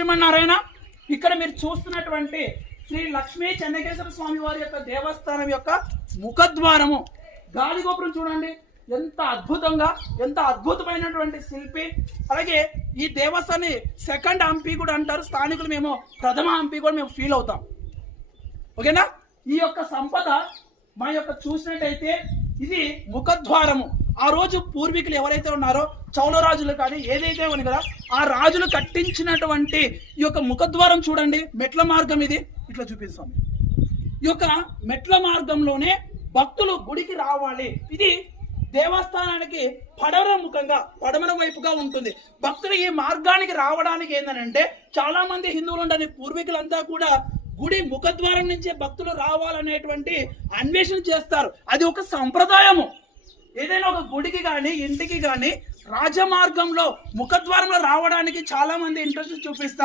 శ్రీమన్నారాయణ ఇక్కడ మీరు చూస్తున్నటువంటి శ్రీ లక్ష్మీ చెన్నకేశ్వర స్వామి వారి యొక్క దేవస్థానం యొక్క ముఖద్వారము. గాలి గోపురం చూడండి ఎంత అద్భుతంగా ఎంత అద్భుతమైనటువంటి శిల్పి. అలాగే ఈ దేవస్థాన్ని సెకండ్ హంపి కూడా అంటారు స్థానికులు మేము ప్రథమ హంపి కూడా మేము ఫీల్ అవుతాం. ఓకేనా? ఈ యొక్క సంపద మా యొక్క చూసినట్టయితే ఇది ముఖద్వారము. ఆ రోజు పూర్వీకులు ఎవరైతే ఉన్నారో చౌలరాజులు కానీ ఏదైతే ఉంది కదా ఆ రాజులు కట్టించినటువంటి ఈ యొక్క ముఖద్వారం చూడండి మెట్ల మార్గం ఇది. ఇట్లా చూపిస్తాం ఈ యొక్క మెట్ల మార్గంలోనే భక్తులు గుడికి రావాలి. ఇది దేవస్థానానికి పడమర ముఖంగా పడమర వైపుగా ఉంటుంది. భక్తులు ఈ మార్గానికి రావడానికి ఏంటంటే చాలా మంది హిందువులు ఉండని పూర్వీకులంతా కూడా గుడి ముఖద్వారం నుంచే భక్తులు రావాలనేటువంటి అన్వేషణ చేస్తారు. అది ఒక సంప్రదాయము. ఏదైనా ఒక గుడికి కానీ ఇంటికి కానీ రాజమార్గంలో ముఖద్వారంలో రావడానికి చాలా మంది ఇంట్రెస్ట్ చూపిస్తారు